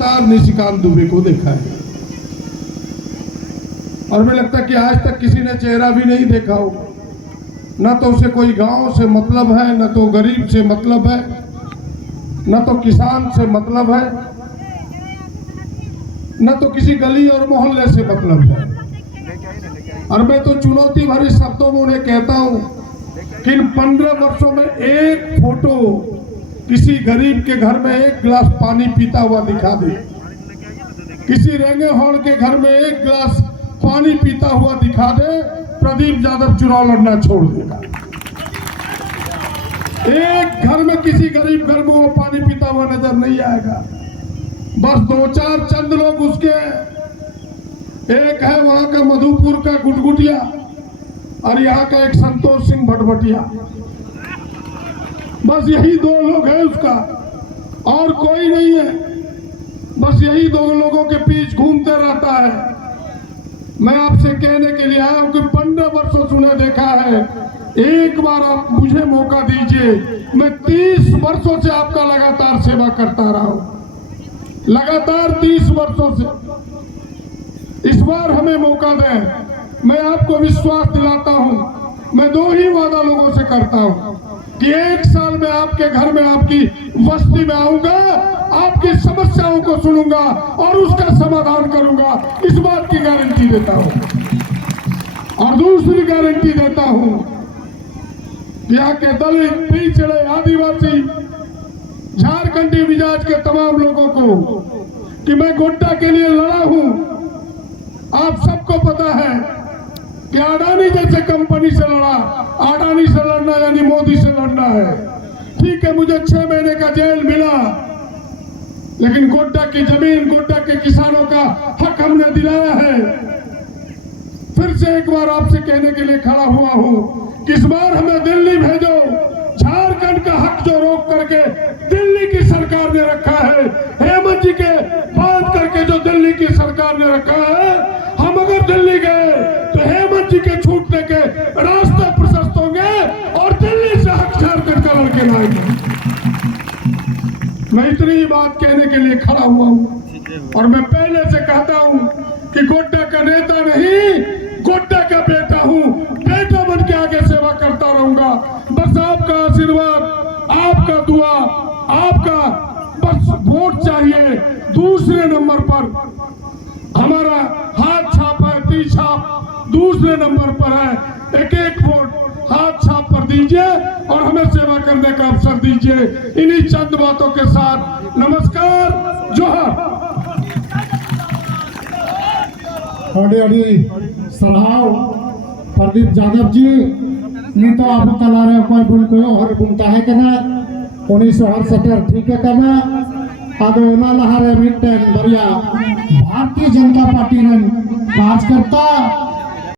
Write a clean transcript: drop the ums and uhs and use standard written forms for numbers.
निशिकांत दुबे को देखा है और मुझे लगता है कि आज तक किसी ने चेहरा भी नहीं देखा होगा। न तो उसे कोई गांव से मतलब है, न तो गरीब से मतलब है, न तो किसान से मतलब है, न तो किसी गली और मोहल्ले से मतलब है। और मैं तो चुनौती भरी शब्दों में उन्हें कहता हूं कि इन 15 वर्षों में एक फोटो किसी गरीब के घर में एक गिलास पानी पीता हुआ दिखा दे, किसी रेंगे होड़ के घर में एक गिलास पानी पीता हुआ दिखा दे, प्रदीप यादव चुनाव लड़ना छोड़ देगा। एक घर में किसी गरीब घर में वो पानी पीता हुआ नजर नहीं आएगा। बस 2-4 चंद लोग उसके, एक है वहां का मधुपुर का गुटगुटिया और यहाँ का एक संतोष सिंह भटभटिया, बस यही 2 लोग हैं उसका और कोई नहीं है। बस यही 2 लोगों के बीच घूमते रहता है। मैं आपसे कहने के लिए आया हूं कि 15 वर्षों से उन्हें देखा है, एक बार आप मुझे मौका दीजिए। मैं 30 वर्षों से आपका लगातार सेवा करता रहा हूं, लगातार 30 वर्षों से। इस बार हमें मौका दें। मैं आपको विश्वास दिलाता हूं, मैं 2 ही वादा लोगों से करता हूं कि 1 साल में आपके घर में, आपकी बस्ती में आऊंगा, आपकी समस्याओं को सुनूंगा और उसका समाधान करूंगा। इस बात की गारंटी देता हूं। और दूसरी गारंटी देता हूं, यहाँ के दलित, पिछड़े, आदिवासी, झारखंडी मिजाज के तमाम लोगों को कि मैं गोड्डा के लिए लड़ा हूं। आप सबको पता है कि अडानी जैसे कंपनी से लड़ा। अडानी से लड़ना यानी मोदी से लड़ना है। ठीक है, मुझे 6 महीने का जेल मिला, लेकिन गोड्डा की जमीन, गोड्डा के किसानों का हक हमने दिलाया है। फिर से एक बार आपसे कहने के लिए खड़ा हुआ हूं कि इस बार हमें दिल्ली भेजो। झारखंड का हक जो रोक करके दिल्ली की सरकार ने रखा है, हेमंत जी के बांध करके जो दिल्ली की सरकार ने रखा है, हम अगर दिल्ली गए तो हेमंत जी के छूटने के रास्ते प्रशस्त होंगे और दिल्ली से हक झारखंड का लड़के लाएंगे। मैं इतनी ही बात कहने के लिए खड़ा हुआ हूं और मैं पहले से कहता हूं कि गोड्डा का नेता नहीं, गोड्डा का बेटा हूं। बेटा बन के आगे सेवा करता रहूंगा। बस आपका आशीर्वाद, आपका दुआ, आपका बस वोट चाहिए। दूसरे नंबर पर हमारा हाथ छाप है, 30 छाप दूसरे नंबर पर है। एक वोट हाथ छाप पर दीजिए और हमें सेवा करने का अवसर दीजिए। इन्हीं चंद बातों के साथ नमस्कार, जोहार। सराव प्रदीप यादव जी नहीं तो आप कलारे कोई बुन कोई और बुनता है करना 1968 ठीक है करना आदोना लहारे मिट्टन बढ़िया भारतीय जनता पार्टी ने कार्यकर्ता